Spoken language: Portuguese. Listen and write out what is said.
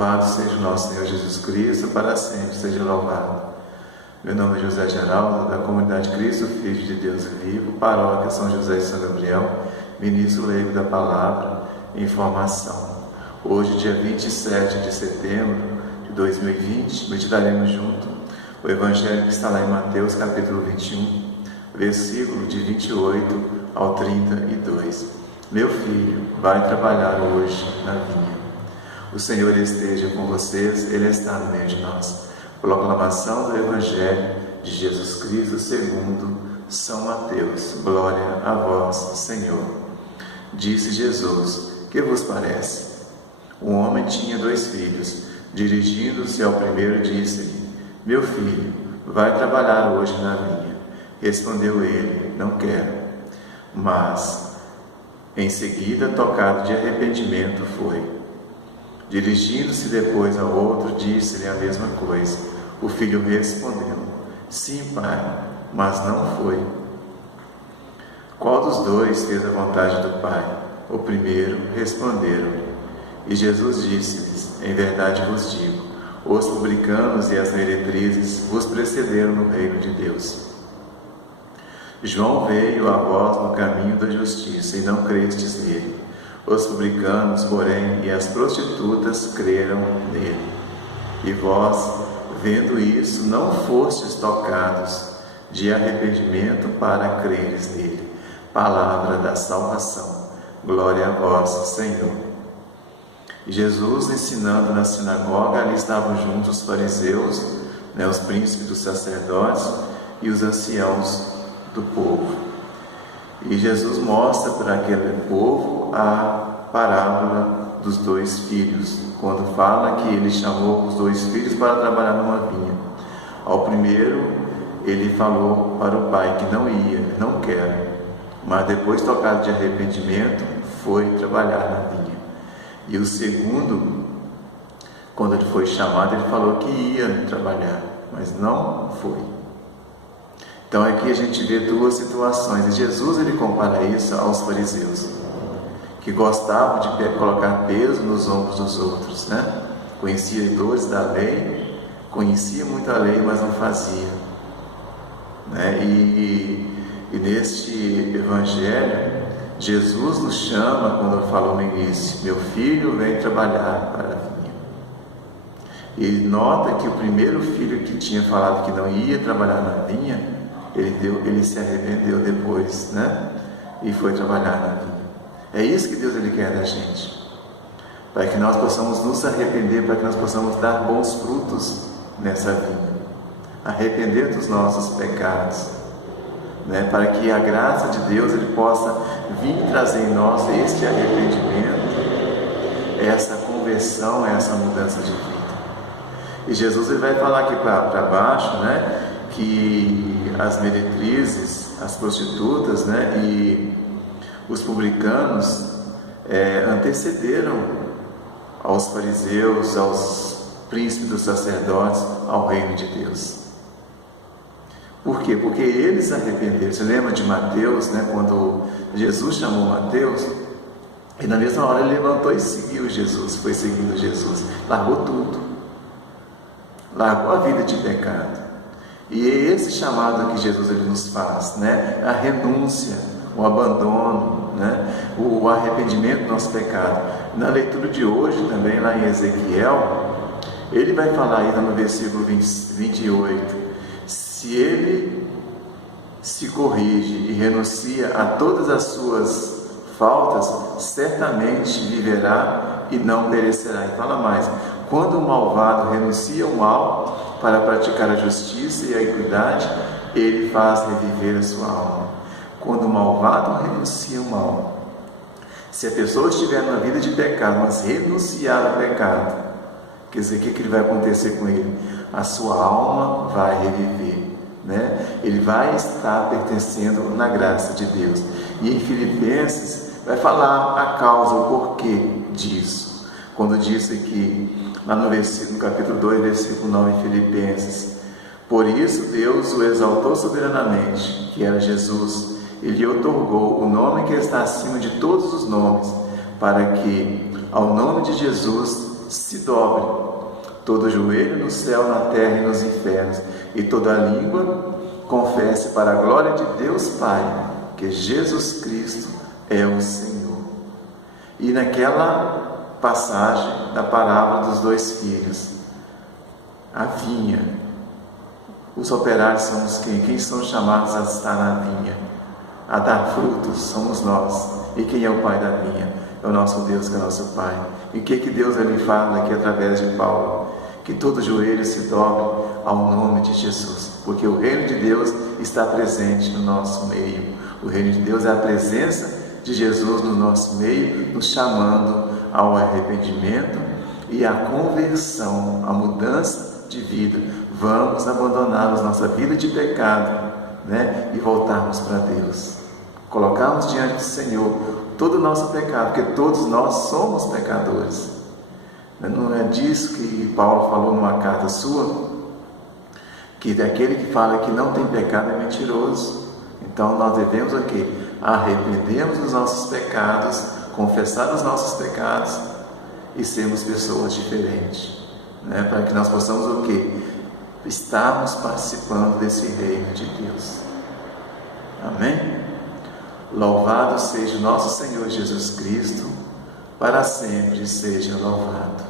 Louvado seja o nosso Senhor Jesus Cristo, para sempre seja louvado. Meu nome é José Geraldo, da Comunidade Cristo, Filho de Deus Vivo, Paróquia São José de São Gabriel, Ministro Leigo da Palavra em Formação. Hoje, dia 27 de setembro de 2020, meditaremos junto o Evangelho que está lá em Mateus, capítulo 21, versículo de 28 ao 32. Meu filho, vai trabalhar hoje na vinha. O Senhor esteja com vocês, Ele está no meio de nós. Proclamação do Evangelho de Jesus Cristo segundo São Mateus. Glória a vós, Senhor. Disse Jesus: que vos parece? Um homem tinha 2 filhos. Dirigindo-se ao primeiro, disse-lhe: meu filho, vai trabalhar hoje na vinha. Respondeu ele: não quero. Mas, em seguida, tocado de arrependimento, foi. Dirigindo-se depois ao outro, disse-lhe a mesma coisa. O filho respondeu: sim, pai, mas não foi. Qual dos 2 fez a vontade do pai? O primeiro, responderam-lhe. E Jesus disse-lhes: em verdade vos digo, os publicanos e as meretrizes vos precederam no reino de Deus. João veio a vós no caminho da justiça, e não crestes nele. Os publicanos, porém, e as prostitutas creram nele. E vós, vendo isso, não fostes tocados de arrependimento para creres nele. Palavra da salvação. Glória a vós, Senhor. E Jesus, ensinando na sinagoga, ali estavam juntos os fariseus, os príncipes dos sacerdotes e os anciãos do povo. E Jesus mostra para aquele povo a parábola dos 2 filhos, quando fala que ele chamou os 2 filhos para trabalhar numa vinha. Ao primeiro, ele falou para o pai que não ia, não quero, mas depois, tocado de arrependimento, foi trabalhar na vinha. E o segundo, quando ele foi chamado, ele falou que ia trabalhar, mas não foi. Então aqui a gente vê 2 situações, e Jesus ele compara isso aos fariseus, que gostavam de colocar peso nos ombros dos outros, conhecedores da lei, conhecia muito a lei, mas não fazia, E neste Evangelho, Jesus nos chama, quando falou no início: meu filho, vem trabalhar para a vinha. E nota que o primeiro filho que tinha falado que não ia trabalhar na vinha, ele se arrependeu depois, e foi trabalhar na vinha. É isso que Deus ele quer da gente, para que nós possamos nos arrepender, para que nós possamos dar bons frutos nessa vinha, arrepender dos nossos pecados, para que a graça de Deus ele possa vir trazer em nós este arrependimento, essa conversão, essa mudança de vida. E Jesus ele vai falar aqui para baixo, que as meretrizes, as prostitutas, e os publicanos antecederam aos fariseus, aos príncipes dos sacerdotes, ao reino de Deus. Por quê? Porque eles arrependeram. Você lembra de Mateus, quando Jesus chamou Mateus, e na mesma hora ele levantou e seguiu Jesus, foi seguindo Jesus, largou tudo, largou a vida de pecado. E é esse chamado que Jesus ele nos faz, a renúncia, o abandono, o arrependimento do nosso pecado. Na leitura de hoje também, lá em Ezequiel, ele vai falar ainda no versículo 28, se ele se corrige e renuncia a todas as suas faltas, certamente viverá e não perecerá. E fala mais: quando o malvado renuncia ao mal para praticar a justiça e a equidade, ele faz reviver a sua alma. Quando o malvado renuncia ao mal, se a pessoa estiver numa vida de pecado, mas renunciar ao pecado, quer dizer, o que vai acontecer com ele? A sua alma vai reviver, ele vai estar pertencendo na graça de Deus. E em Filipenses vai falar a causa, o porquê disso, quando diz aqui, lá no capítulo 2, versículo 9, em Filipenses: por isso Deus o exaltou soberanamente, que era Jesus, e lhe otorgou o nome que está acima de todos os nomes, para que ao nome de Jesus se dobre, todo joelho no céu, na terra e nos infernos, e toda língua confesse para a glória de Deus Pai, que Jesus Cristo é o Senhor. E naquela passagem da parábola dos 2 filhos, a vinha, os operários somos quem? Quem são chamados a estar na vinha, a dar frutos, somos nós. E quem é o pai da vinha? É o nosso Deus, que é o nosso Pai. E o que Deus ali fala aqui através de Paulo? Que todo joelho se dobre ao nome de Jesus, porque o reino de Deus está presente no nosso meio. O reino de Deus é a presença de Jesus no nosso meio, nos chamando ao arrependimento e à conversão, à mudança de vida. Vamos abandonar a nossa vida de pecado, e voltarmos para Deus. Colocarmos diante do Senhor todo o nosso pecado, porque todos nós somos pecadores. Não é disso que Paulo falou numa carta sua, que aquele que fala que não tem pecado é mentiroso. Então nós devemos o quê? Arrependermos dos nossos pecados, confessar os nossos pecados e sermos pessoas diferentes, para que nós possamos o quê? Estarmos participando desse reino de Deus. Amém? Louvado seja o nosso Senhor Jesus Cristo, para sempre seja louvado.